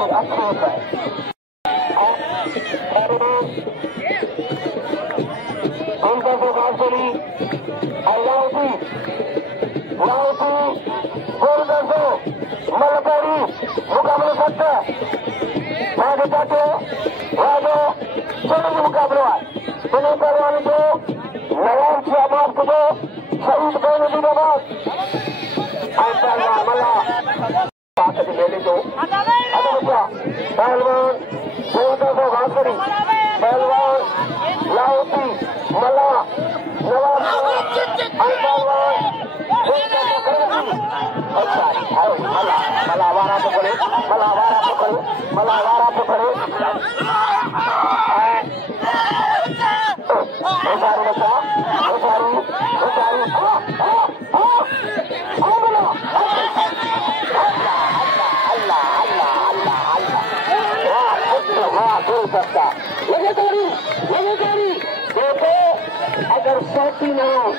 80 रुपए। उनका दुकान चली लाउटी गोल दसो मलकारी मुकाबले सकते आगे जाके राजो चलेगी मुकाबले सुने पहलवान को नवाब की आवाज को दो शहीद कहने दी नवाब मला मेले दो पहलवान गोल दसो घासरी पहलवान लाउटी मला नवाब मला वारा पकड़े लगातारी देखो अगर शौकीन हो